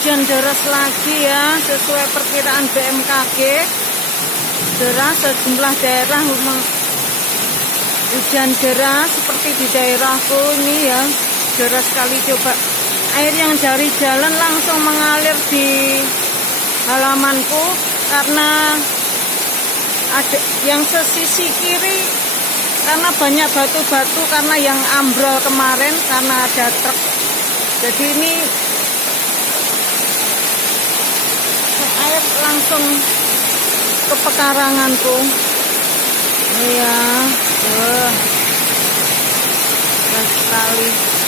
hujan deras lagi ya, sesuai perkiraan BMKG. Deras sejumlah daerah hujan deras seperti di daerahku ini ya, deras sekali. Coba air yang dari jalan langsung mengalir di halamanku karena ada yang sesisi kiri karena banyak batu-batu karena yang ambrol kemarin karena ada truk. Jadi ini air langsung ke pekaranganku. Iya, deras sekali.